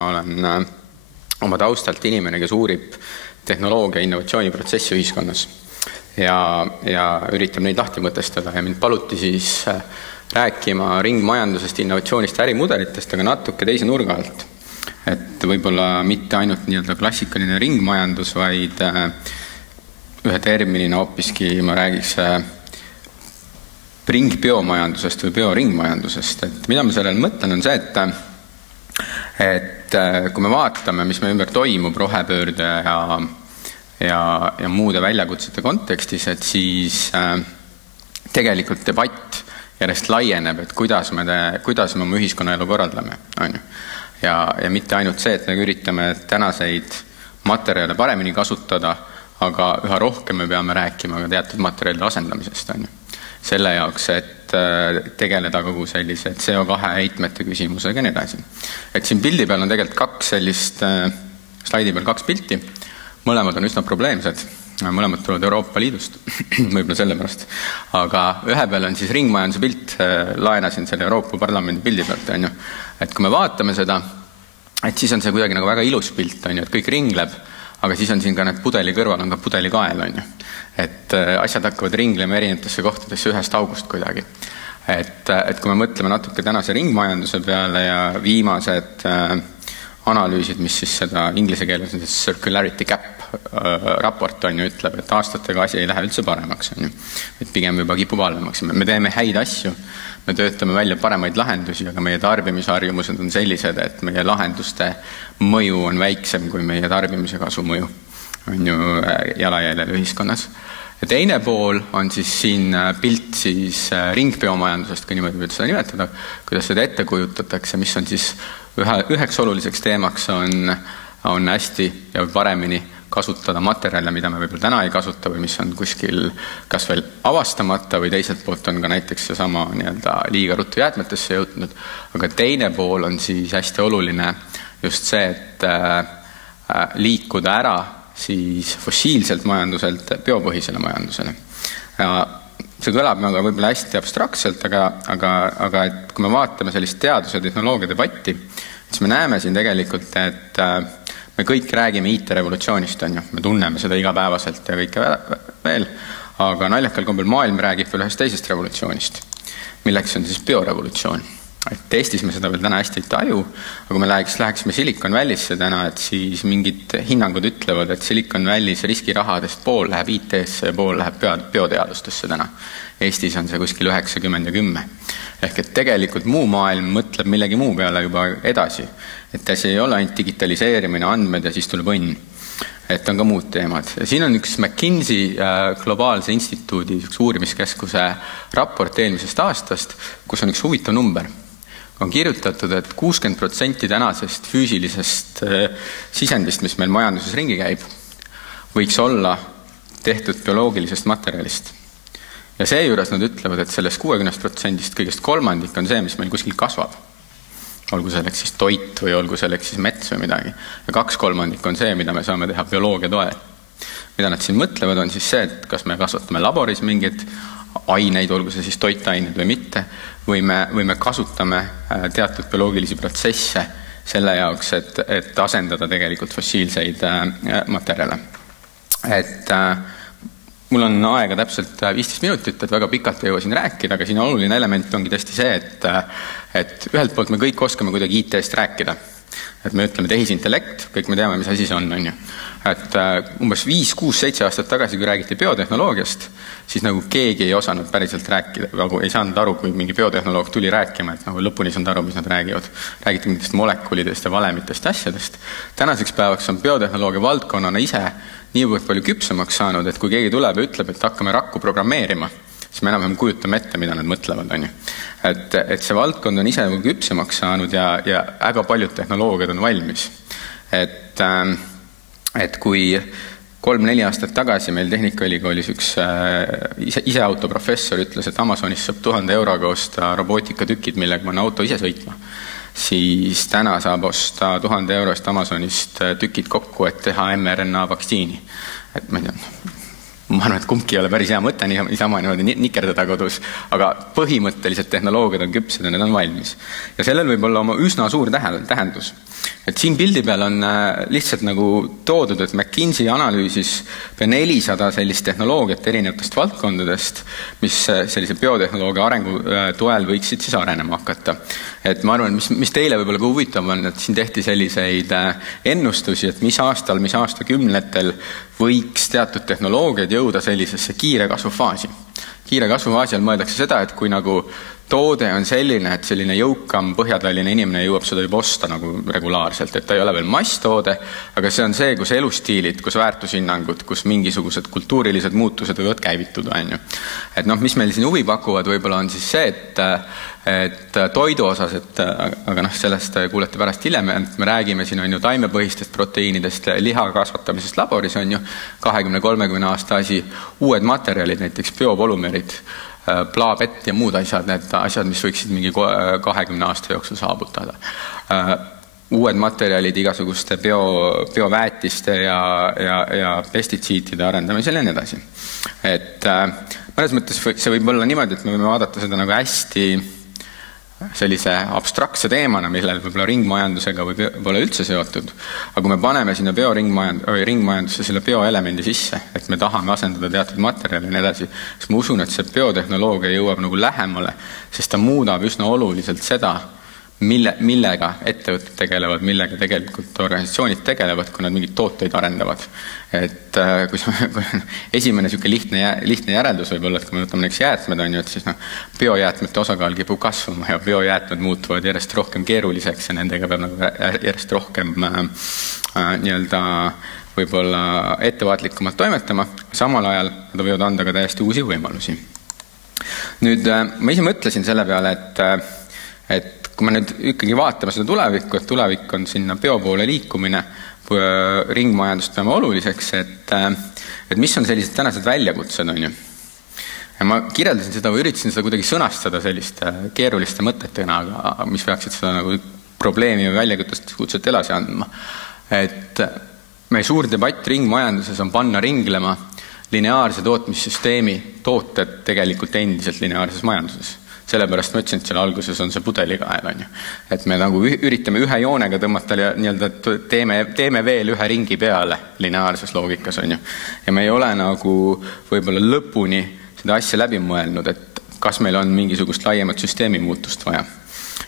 Ma olen oma taustalt inimene, kes uurib tehnoloogia innovatsiooniprotsessi ühiskonnas ja üritab neid lahti mõtestada ja mind paluti siis rääkima ringmajandusest, innovatsioonist, ärimudelitest, aga natuke teise nurga alt. Et võib-olla mitte ainult nii-öelda klassikaline ringmajandus, vaid ühe terminina hoopiski ma räägiks ringbiomajandusest või bioringmajandusest. Et mida ma sellel mõtlen on see, et kui me vaatame, mis me ümber toimub rohepöörde ja muude väljakutsete kontekstis, et siis tegelikult debatt järjest laieneb, et kuidas me oma ühiskonnaelu korraldame. Ja mitte ainult see, et me üritame tänaseid materjale paremini kasutada, aga üha rohkem me peame rääkima ka teatud materjalide asendamisest. Selle jaoks, et tegeleda kogu sellise CO2 heitmete küsimusega ja nii edasi. Et siin pildi peal on tegelikult slaidi peal kaks pilti. Mõlemad on üsna probleemsed. Mõlemad tulevad Euroopa Liidust, võib-olla sellepärast. Aga ühe peal on siis ringmajanduse pilt, laenasin selle Euroopa Parlamendi pildi pealt. Et kui me vaatame seda, et siis on see kuidagi nagu väga ilus pilt, et kõik ringleb, aga siis on siin ka need pudeli kõrval on ka pudeli kael. Et asjad hakkavad ringlema erinevatesse kohtadesse ühest august kuidagi. Et kui me mõtleme natuke tänase ringmajanduse peale ja viimased analüüsid, mis siis seda inglise keeles on circularity gap raport ütleb, et aastatega asi ei lähe üldse paremaks. Et pigem juba kipub halvemaks. Me teeme häid asju, me töötame välja paremaid lahendusi, aga meie tarbimisharjumused on sellised, et meie lahenduste mõju on väiksem kui meie tarbimise kasu mõju jalajäljel ühiskonnas. Ja teine pool on siis siin pilt siis ringbiomajandusest, kui niimoodi võib seda nimetada, kuidas seda ette kujutatakse, mis on siis üheks oluliseks teemaks on hästi ja paremini kasutada materjale, mida me võib-olla täna ei kasuta või mis on kuskil kas veel avastamata või teiselt poolt on ka näiteks seesama liiga ruttu jäätmetesse jõudnud. Aga teine pool on siis hästi oluline just see, et liikuda ära siis fossiilselt majanduselt biopõhisele majandusele. See kõlab nagu võib-olla hästi abstraktselt, aga et kui me vaatame sellist teadus- ja tehnoloogia debatti, siis me näeme siin tegelikult, et me kõik räägime IT-revolutsioonist, me tunneme seda igapäevaselt ja kõike veel, aga naljakal kombel maailm räägib veel ühest teisest revolutsioonist, milleks on siis biorevolutsioon. Et Eestis me seda veel täna hästi ei taju, aga kui me läheksime Silicon Valley'sse täna, et siis mingid hinnangud ütlevad, et Silicon Valley's riskirahadest pool läheb IT-sse ja pool läheb bioteadustesse täna. Eestis on see kuskil 90 ja 10. Ehk et tegelikult muu maailm mõtleb millegi muu peale juba edasi. Et see ei ole ainult digitaliseerimine, andmed ja siis tuleb õnn. Et on ka muud teemad. Ja siin on üks McKinsey globaalse instituudi uurimiskeskuse raport eelmisest aastast, kus on üks huvitav number. On kirjutatud, et 60% tänasest füüsilisest sisendist, mis meil majanduses ringi käib, võiks olla tehtud bioloogilisest materjalist. Ja seejuures nad ütlevad, et sellest 60% kõigest kolmandik on see, mis meil kuskil kasvab. Olgu selleks siis toit või olgu selleks siis mets või midagi. Ja 2/3 on see, mida me saame teha bioloogia toel. Mida nad siin mõtlevad on siis see, et kas me kasvatame laboris mingeid aineid, olgu see siis toitained või mitte, või me kasutame teatud bioloogilisi protsesse selle jaoks, et asendada tegelikult fossiilseid materjale. Et mul on aega täpselt 15 minutit, et väga pikalt ei jõua siin rääkida, aga siin oluline element ongi tõesti see, et ühelt poolt me kõik oskame kuidagi IT-st rääkida. Et me ütleme tehisintellekt, kõik me teame, mis asi see on. Et umbes 5, 6, 7 aastat tagasi, kui räägiti biotehnoloogiast, siis nagu keegi ei osanud päriselt rääkida, ei saanud aru, kui mingi biotehnoloog tuli rääkima, et nagu lõpuni saanud aru, mis nad räägivad. Räägiti mingitest molekulidest ja valemitest asjadest. Tänaseks päevaks on biotehnoloogia valdkonnana ise niivõrd palju küpsemaks saanud, et kui keegi tuleb ja ütleb, et hakkame rakku programmeerima, siis me enam kujutame ette, mida nad mõtlevad. Et see valdkond on ise küpsemaks saanud ja väga paljud tehnoloogiad on valmis. Et kui 3-4 aastat tagasi meil Tehnikaülikoolis üks iseautoprofessor ütles, et Amazonis saab 1000 euroga osta robootikatükid, millega ma auto ise sõitma, siis täna saab osta 1000 eurost Amazonist tükid kokku, et teha mRNA vaktsiini. Et ma ei tea, ma arvan, et kumbki ei ole päris hea mõte niisama nikerdada kodus, aga põhimõtteliselt tehnoloogiad on küpsed ja need on valmis. Ja sellel võib olla oma üsna suur tähendus. Et siin pildi peal on lihtsalt nagu toodud, et McKinsey analüüsis 400 sellist tehnoloogiat erinevatest valdkondadest, mis sellise biotehnoloogia arengu toel võiksid siis arenema hakata. Et ma arvan, mis teile võib-olla ka huvitav on, et siin tehti selliseid ennustusi, et mis aastakümnetel võiks teatud tehnoloogiad jõuda sellisesse kiire kasvufaasi. Kiire kasvufaasi all mõeldakse seda, et kui nagu toode on selline, et selline jõukam Põhja-Tallinna inimene jõuab seda juba osta nagu regulaarselt, et ta ei ole veel masstoode, aga see on see, kus elustiilid, kus väärtushinnangud, kus mingisugused kultuurilised muutused võivad käivituda. Et mis meil siin huvi pakuvad võib-olla on siis see, et toidu osas, aga sellest kuulete pärast hiljem, et me räägime siin on ju taimepõhistest proteiinidest, liha kasvatamisest laboris on ju 20-30 aasta asi, uued materjalid, näiteks biopolümeerid, plaapett ja muud asjad, need asjad, mis võiksid mingi 20 aasta jooksul saavutada. Uued materjalid igasuguste bioväetiste ja pestitsiidide arendamisel ja nii edasi. Et mõnes mõttes see võib olla niimoodi, et me võime vaadata seda nagu hästi sellise abstraktse teemana, millel võib-olla ringmajandusega võib-olla üldse seotud. Aga kui me paneme sinna ringmajandusse selle bioelemendi sisse, et me tahame asendada teatud materjali ja nii edasi, siis ma usun, et see biotehnoloogia jõuab nagu lähemale, sest ta muudab üsna oluliselt seda, millega ettevõtted tegelevad, millega tegelikult organisatsioonid tegelevad, kui nad mingid tooteid arendavad. Et kui esimene lihtne järeldus võib olla, et kui me võtame näiteks jäätmed, on ju, et siis biojäätmete osakaal kipub kasvama ja biojäätmed muutuvad järjest rohkem keeruliseks ja nendega peab nagu järjest rohkem nii-öelda võib-olla ettevaatlikumalt toimetama. Samal ajal nad võivad anda ka täiesti uusi võimalusi. Nüüd ma ise mõtlesin selle peale, et kui me nüüd ikkagi vaatame seda tulevikku, et tulevik on sinna biopoole liikumine, ringmajandust peame oluliseks, et mis on sellised tänased väljakutsed, on ju. Ja ma kirjeldasin seda või üritasin seda kuidagi sõnastada selliste keeruliste mõtetena, mis peaksid seda nagu probleemi või väljakutset edasi andma. Et meie suur debatt ringmajanduses on panna ringlema lineaarse tootmissüsteemi tooted tegelikult endiselt lineaarses majanduses. Sellepärast ma ütlesin, et selle alguses on see pudelikael, on ju. Et me nagu üritame ühe joonega tõmmata ja nii-öelda teeme veel ühe ringi peale lineaarses loogikas, on ju. Ja me ei ole nagu võib-olla lõpuni seda asja läbi mõelnud, et kas meil on mingisugust laiemat süsteemi muutust vaja.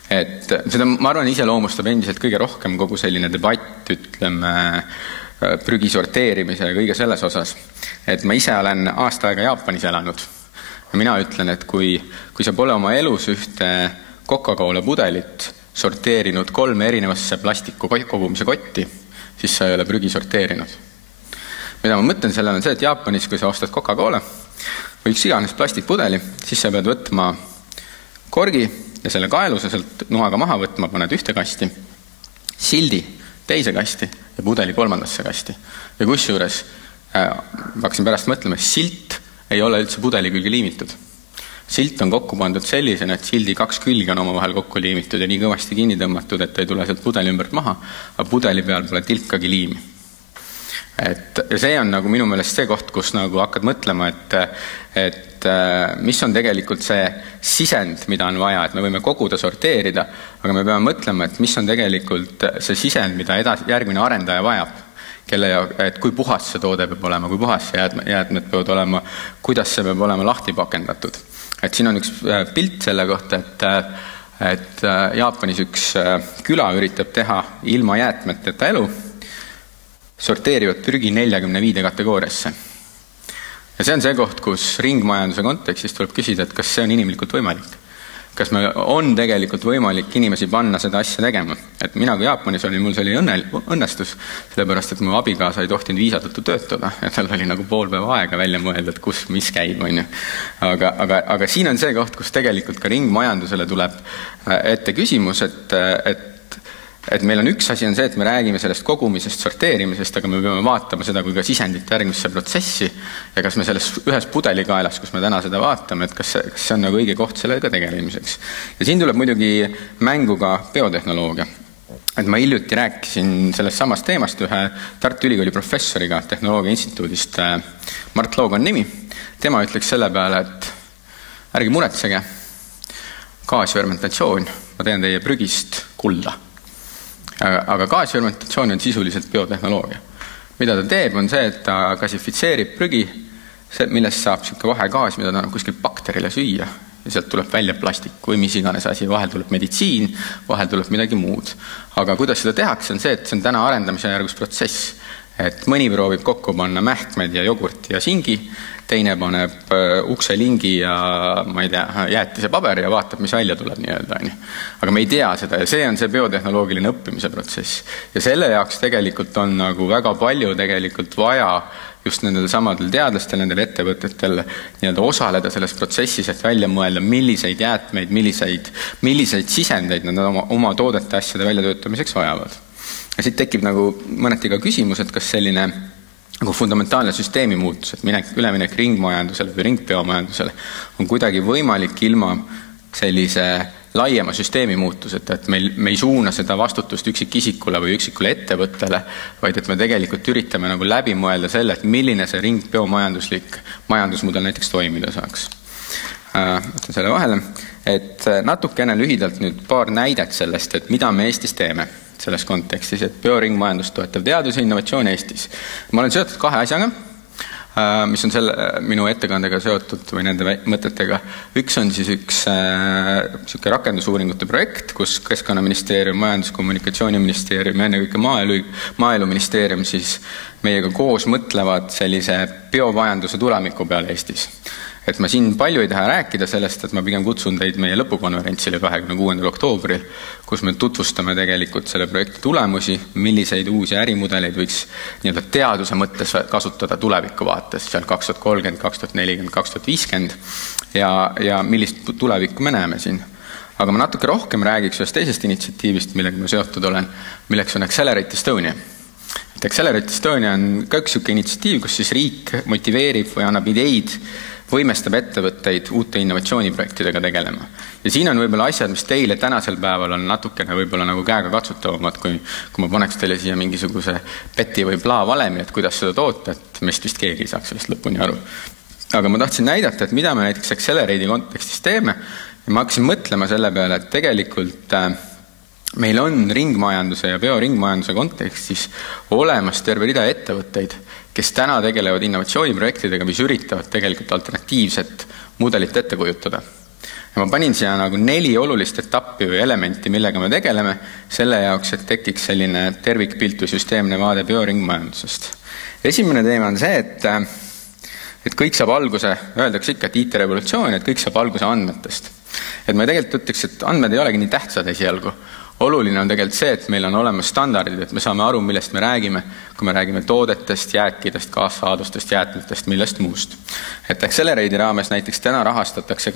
Et seda, ma arvan, iseloomustab endiselt kõige rohkem kogu selline debatt, ütleme, prügi sorteerimise ja kõige selles osas. Et ma ise olen aasta aega Jaapanis elanud. Ja mina ütlen, et kui sa pole oma elus ühte Coca-Cola pudelit sorteerinud 3 erinevasse plastiku kogumise kotti, siis sa ei ole prügi sorteerinud. Mida ma mõtlen sellele on see, et Jaapanis, kui sa ostad Coca-Cola või üks iganes plastikpudeli, siis sa pead võtma korgi ja selle kaeluse sealt noaga maha võtma, paned ühte kasti, sildi teise kasti ja pudeli 3. kasti. Ja kusjuures hakkasin pärast mõtlema, silt ei ole üldse pudeli külge liimitud. Silt on kokku pandud sellisena, et sildi 2 külge on omavahel kokku liimitud ja nii kõvasti kinni tõmmatud, et ei tule sealt pudeli ümbert maha, aga pudeli peal pole tilkagi liimi. Ja see on nagu minu meelest see koht, kus nagu hakkad mõtlema, et mis on tegelikult see sisend, mida on vaja, et me võime koguda, sorteerida, aga me peame mõtlema, et mis on tegelikult see sisend, mida järgmine arendaja vajab. Et kui puhas see toode peab olema, kui puhas see jäätmed peavad olema, kuidas see peab olema lahti pakendatud. Et siin on üks pilt selle kohta, et Jaapanis üks küla üritab teha ilma jäätmeteta elu, sorteerivad prügi 45 kategooriasse. Ja see on see koht, kus ringmajanduse kontekstis tuleb küsida, et kas see on inimlikult võimalik. Kas meil on tegelikult võimalik inimesi panna seda asja tegema. Et mina kui Jaapanis mul see oli õnnestus, sellepärast, et mu abikaasa ei tohtinud viisa tõttu töötada ja tal oli nagu pool päeva aega välja mõelda, et kus, mis käib, on ju. Aga siin on see koht, kus tegelikult ka ringmajandusele tuleb ette küsimus, et meil on üks asi on see, et me räägime sellest kogumisest, sorteerimisest, aga me peame vaatama seda kui ka sisendit järgmisse protsessi ja kas me selles ühes pudelikaelas, kus me täna seda vaatame, et kas see on nagu õige koht sellega tegelemiseks. Ja siin tuleb muidugi mängu ka biotehnoloogia. Et ma hiljuti rääkisin sellest samast teemast ühe Tartu Ülikooli professoriga Tehnoloogia Instituudist, Mart Loog on nimi. Tema ütleks selle peale, et ärge muretsege, gaasfermentatsioon, ma teen teie prügist kulda. Aga gaasfermentatsioon on sisuliselt biotehnoloogia. Mida ta teeb, on see, et ta gasifitseerib prügi, millest saab vahegaas, mida ta annab kuskil bakterile süüa. Ja sealt tuleb välja plastik või mis iganes asi, vahel tuleb meditsiin, vahel tuleb midagi muud. Aga kuidas seda tehakse, on see, et see on täna arendamise järgus protsess. Et mõni proovib kokku panna mähkmed ja jogurti ja singi, teine paneb ukselingi ja ma ei tea, jäätise paber ja vaatab, mis välja tuleb nii-öelda. Aga me ei tea seda ja see on see biotehnoloogiline õppimise protsess. Ja selle jaoks tegelikult on nagu väga palju tegelikult vaja just nendel samadel teadlastel, nendel ettevõtetel nii-öelda osaleda selles protsessis, et välja mõelda, milliseid jäätmeid, milliseid sisendeid nad oma toodete asjade väljatöötamiseks vajavad. Ja siit tekib nagu mõneti ka küsimus, et kas selline nagu fundamentaalne süsteemi muutus, et üleminek ringmajandusele või ringbiomajandusele on kuidagi võimalik ilma sellise laiema süsteemi muutus, et me ei suuna seda vastutust üksikisikule või üksikule ettevõttele, vaid et me tegelikult üritame nagu läbi mõelda selle, et milline see ringbiomajanduslik majandusmudel näiteks toimida saaks. Võtan selle vahele, et natukene lühidalt nüüd paar näidet sellest, et mida me Eestis teeme selles kontekstis, et bioringmajandust toetav teadus ja innovatsioon Eestis. Ma olen seotud 2 asjaga, mis on minu ettekandega seotud või nende mõtetega. Üks on siis üks rakendusuuringute projekt, kus Keskkonnaministeerium, Majandus- ja Kommunikatsiooniministeerium ja ennekõike Maaeluministeerium siis meiega koos mõtlevad sellise biomajanduse tulemiku peale Eestis. Et ma siin palju ei taha rääkida sellest, et ma pigem kutsun teid meie lõpukonverentsile 26. oktoobril, kus me tutvustame tegelikult selle projekti tulemusi, milliseid uusi ärimudeleid võiks nii-öelda teaduse mõttes kasutada tuleviku vaates, seal 2030, 2040, 2050 ja millist tulevikku me näeme siin. Aga ma natuke rohkem räägiks ühest teisest initsiatiivist, millega ma seotud olen, milleks on Accelerate Estonia. Accelerate Estonia on ka üks initsiatiiv, kus siis riik motiveerib või annab ideid, võimestab ettevõtteid uute innovatsiooniprojektidega tegelema. Ja siin on võib-olla asjad, mis teile tänasel päeval on natukene võib-olla nagu käega katsutavamad, kui ma paneks teile siia mingisuguse peti või plaa valemi, et kuidas seda toota, et meist vist keegi ei saaks sellest lõpuni aru. Aga ma tahtsin näidata, et mida me näiteks Accelerate'i kontekstis teeme ja ma hakkasin mõtlema selle peale, et tegelikult meil on ringmajanduse ja bioringmajanduse kontekstis olemas terve rida ettevõtteid, kes täna tegelevad innovatsiooniprojektidega, mis üritavad tegelikult alternatiivset mudelit ette kujutada. Ja ma panin siia nagu 4 olulist etappi või elementi, millega me tegeleme, selle jaoks, et tekiks selline tervikpilt või süsteemne vaade bioringmajandusest. Esimene teema on see, et kõik saab alguse, öeldakse ikka, et IT-revolutsioon, et kõik saab alguse andmetest. Et ma tegelikult ütleks, et andmed ei olegi nii tähtsad esialgu. Oluline on tegelikult see, et meil on olemas standardid, et me saame aru, millest me räägime, kui me räägime toodetest, jääkidest, kaassaadustest, jäätmetest, millest muust. Et Accelerate'i raames näiteks täna rahastatakse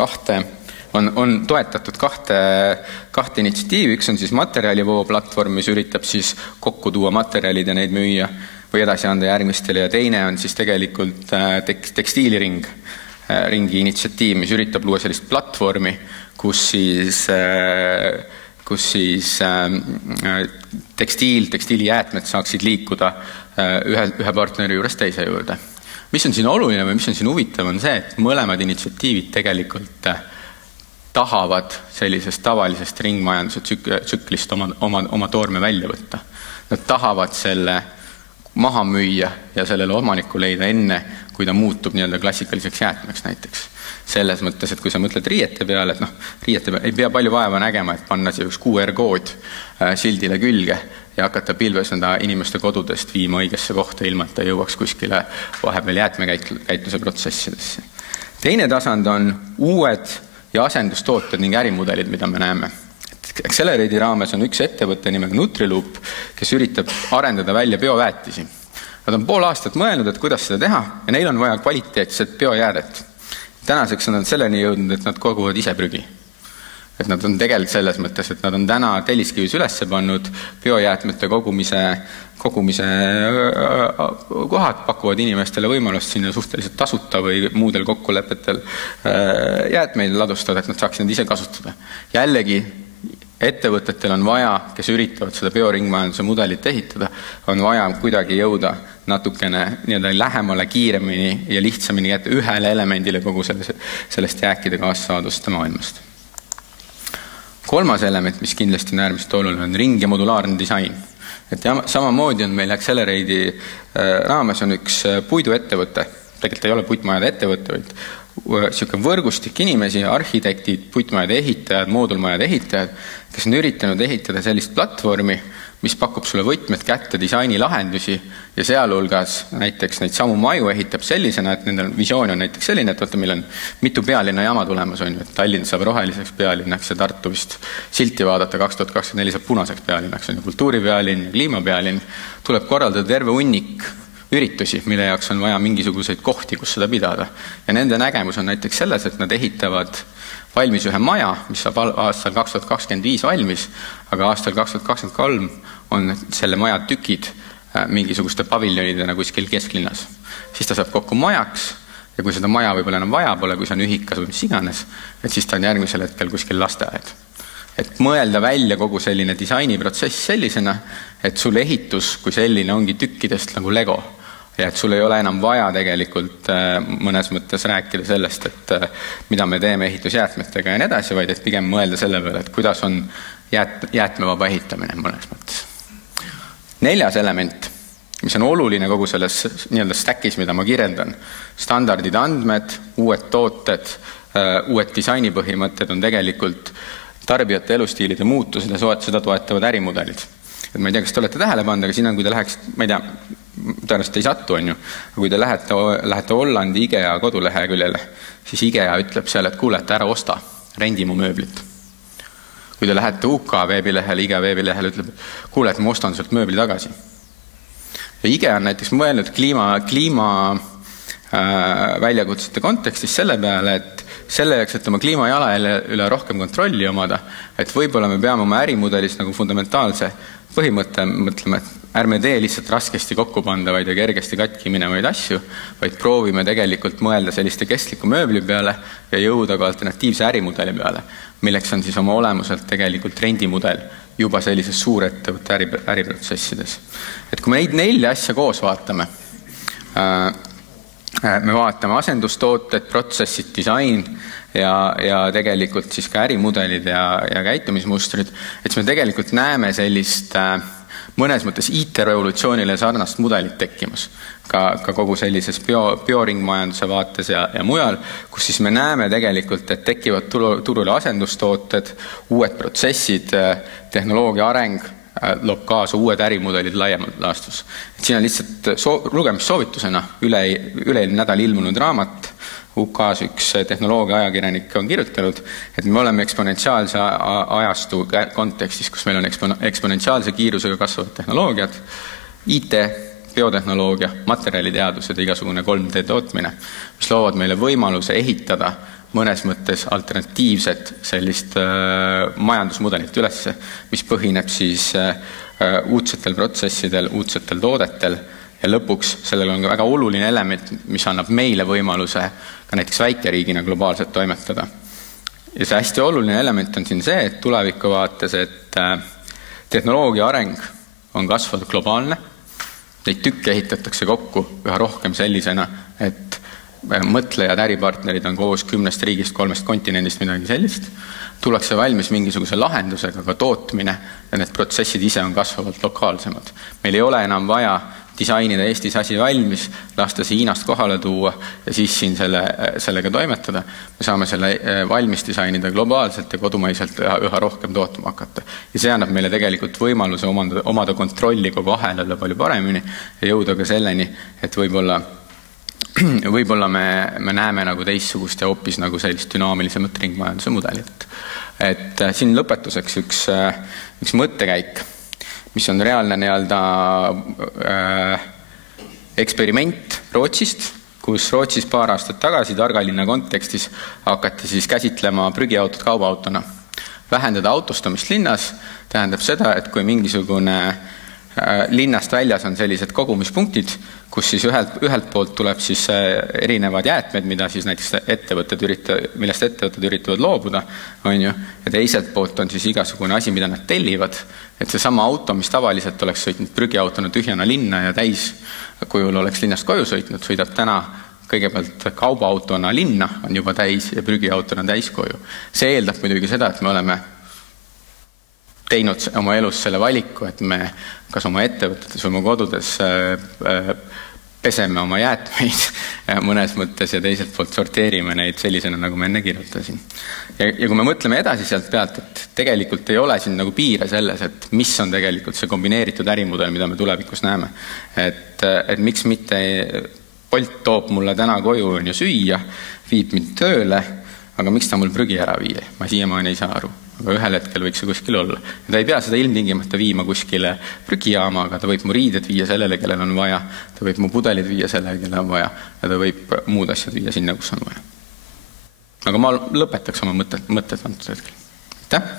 on toetatud kahte initsiatiivi, üks on siis materjalivoo platvorm, mis üritab siis kokku tuua materjalid ja neid müüa või edasi anda järgmistele ja teine on siis tegelikult tekstiiliringi initsiatiiv, mis üritab luua sellist platvormi, kus siis tekstiilijäätmed saaksid liikuda ühe partneri juures teise juurde. Mis on siin oluline või mis on siin huvitav on see, et mõlemad initsiatiivid tegelikult tahavad sellisest tavalisest ringmajanduse tsüklist oma toorme välja võtta. Nad tahavad selle maha müüa ja sellele omaniku leida enne, kui ta muutub nii-öelda klassikaliseks jäätmeks näiteks. Selles mõttes, et kui sa mõtled riiete peale, et riiete ei pea palju vaeva nägema, et panna see üks QR-kood sildile külge ja hakata pilveseda inimeste kodudest viima õigesse kohta, ilma et ta jõuaks kuskile vahepeal jäätmekäitluse protsessidesse. Teine tasand on uued ja asendustooted ning ärimudelid, mida me näeme. Accelerate'i raames on üks ettevõte nimega Nutriloop, kes üritab arendada välja bioväetisi. Nad on 5 aastat mõelnud, et kuidas seda teha ja neil on vaja kvaliteetset biojäädet. Tänaseks on nad selleni jõudnud, et nad koguvad ise prügi. Et nad on tegelikult selles mõttes, et nad on täna Telliskivis üles pannud biojäätmete kogumise kohad, pakuvad inimestele võimalust sinna suhteliselt tasuta või muudel kokkulepetel jäätmeid ladustada, et nad saaksid need ise kasutada. Jällegi ettevõtetel on vaja, kes üritavad seda bioringmajanduse mudelit ehitada, on vaja kuidagi jõuda natukene lähemale, kiiremini ja lihtsamini jätta ühele elemendile kogu sellest jääkide kaassaaduste maailmast. Kolmas element, mis kindlasti on äärmiselt oluline, on ring- ja modulaarne disain. Et samamoodi on meil Accelerate'i raames on üks puiduettevõte, tegelikult ei ole puitmajade ettevõte, vaid selline võrgustik inimesi, arhitektid, puitmajade ehitajad, moodulmajade ehitajad, kes on üritanud ehitada sellist platvormi, mis pakub sulle võtmed kätte disainilahendusi ja sealhulgas näiteks neid samu maju ehitab sellisena, et nendel visioon on näiteks selline, et meil on mitu pealinna jaama tulemas, on ju, et Tallinn saab roheliseks pealinnaks ja Tartu vist silti vaadata 2024 saab punaseks pealinnaks, on ju, kultuuripealinn ja kliimapealinn, tuleb korraldada terve hunnik üritusi, mille jaoks on vaja mingisuguseid kohti, kus seda pidada. Ja nende nägemus on näiteks selles, et nad ehitavad valmis ühe maja, mis saab aastal 2025 valmis, aga aastal 2023 on selle maja tükid mingisuguste paviljonidena kuskil kesklinnas. Siis ta saab kokku majaks ja kui seda maja võib-olla enam vaja pole, kui see on ühikas või mis iganes, et siis ta on järgmisel hetkel kuskil lasteaed. Et mõelda välja kogu selline disainiprotsess sellisena, et sul ehitus kui selline ongi tükkidest nagu Lego. Ja et sul ei ole enam vaja tegelikult mõnes mõttes rääkida sellest, et mida me teeme ehitusjäätmetega ja nii edasi, vaid et pigem mõelda selle peale, et kuidas on jäätmevaba ehitamine mõnes mõttes. 4. element, mis on oluline kogu selles nii-öelda stackis, mida ma kirjeldan, standardid, andmed, uued tooted, uued disainipõhimõtted on tegelikult tarbijate elustiilide muutused ja seda toetavad ärimudelid. Et ma ei tea, kas te olete tähele pannud, aga siin on, kui te läheks, ma ei tea, tõenäoliselt ei sattu, on ju, aga kui te lähete Hollandi IKEA koduleheküljele, siis IKEA ütleb seal, et kuule, et ära osta, rendi mu mööblit. Kui te lähete UK veebilehele, IKEA veebilehele, ütleb, kuule, et ma ostan sealt mööbli tagasi. Ja IKEA on näiteks mõelnud kliima väljakutsete kontekstis selle peale, et selle jaoks, et oma kliimajalajälje üle rohkem kontrolli omada, et võib-olla me peame oma ärimudelis nagu fundamentaalse põhimõtte mõtlema, et ärme tee lihtsalt raskesti kokku pandavaid ja kergesti katki minevaid asju, vaid proovime tegelikult mõelda selliste kestliku mööbli peale ja jõuda ka alternatiivse ärimudeli peale, milleks on siis oma olemuselt tegelikult rendimudel juba sellises suurettevõtte äriprotsessides. Et kui me neid 4 asja koos vaatame, me vaatame asendustooted, protsessid, disain ja tegelikult siis ka ärimudelid ja käitumismustrid, et siis me tegelikult näeme sellist mõnes mõttes IT-revolutsioonile sarnast mudelit tekkimas. Ka kogu sellises bioringmajanduse vaates ja mujal, kus siis me näeme tegelikult, et tekivad turule asendustooted, uued protsessid, tehnoloogia areng, loob kaasa uued ärimudelid laiemalt laastus. Et siin on lihtsalt lugemissoovitusena üleilmne nädal ilmunud raamat, UK-s üks tehnoloogia ajakirjanik on kirjutanud, et me oleme eksponentsiaalse ajastu kontekstis, kus meil on eksponentsiaalse kiirusega kasvavad tehnoloogiad, IT, biotehnoloogia, materjaliteadused ja igasugune 3D tootmine, mis loovad meile võimaluse ehitada mõnes mõttes alternatiivset sellist majandusmudelit ülesse, mis põhineb siis uudsetel protsessidel, uudsetel toodetel ja lõpuks sellel on ka väga oluline element, mis annab meile võimaluse ka näiteks väikeriigina globaalselt toimetada. Ja see hästi oluline element on siin see, et tuleviku vaates, et tehnoloogia areng on kasvanud globaalne, neid tükke ehitatakse kokku üha rohkem sellisena, et mõtlejad, äripartnerid on koos 10 riigist, 3 kontinendist midagi sellist, tullakse valmis mingisuguse lahendusega ka tootmine ja need protsessid ise on kasvavalt lokaalsemad. Meil ei ole enam vaja disainida Eestis asi valmis, lasta see Hiinast kohale tuua ja siis siin sellega toimetada. Me saame selle valmis disainida globaalselt ja kodumaiselt üha rohkem tootma hakata. Ja see annab meile tegelikult võimaluse omada kontrolli kogu ahelale palju paremini ja jõuda ka selleni, et võib-olla me näeme nagu teistsugust ja hoopis nagu sellist dünaamilisemat ringmajanduse mudelit. Et siin lõpetuseks üks mõttekäik, mis on reaalne eksperiment Rootsist, kus Rootsis paar aastat tagasi targalinna kontekstis hakati siis käsitlema prügiautot kaubaautona. Vähendada autostamist linnas tähendab seda, et kui mingisugune linnast väljas on sellised kogumispunktid, kus siis ühelt poolt tuleb siis erinevad jäätmed, mida siis näiteks millest ettevõtted üritavad loobuda, on ju, ja teiselt poolt on siis igasugune asi, mida nad tellivad, et see sama auto, mis tavaliselt oleks sõitnud prügiautona tühjana linna ja täis kujul oleks linnast koju sõitnud, sõidab täna kõigepealt kaubaautona linna, on juba täis ja prügiautona täis koju. See eeldab muidugi seda, et me oleme teinud oma elus selle valiku, et me kas oma ettevõtetes või oma kodudes peseme oma jäätmeid mõnes mõttes ja teiselt poolt sorteerime neid sellisena, nagu ma enne kirjutasin. Ja kui me mõtleme edasi sealt pealt, et tegelikult ei ole siin nagu piire selles, et mis on tegelikult see kombineeritud ärimudel, mida me tulevikus näeme. Et miks mitte Bolt toob mulle täna koju ja süüa, viib mind tööle, aga miks ta mul prügi ära viie? Ma siiamaani ei saa aru. Aga ühel hetkel võiks see kuskil olla. Ja ta ei pea seda ilmtingimata viima kuskile prügijaama, aga ta võib mu riided viia sellele, kellel on vaja, ta võib mu pudelid viia sellele, kellel on vaja, ja ta võib muud asjad viia sinna, kus on vaja. Aga ma lõpetaks oma mõtted antud hetkel. Aitäh!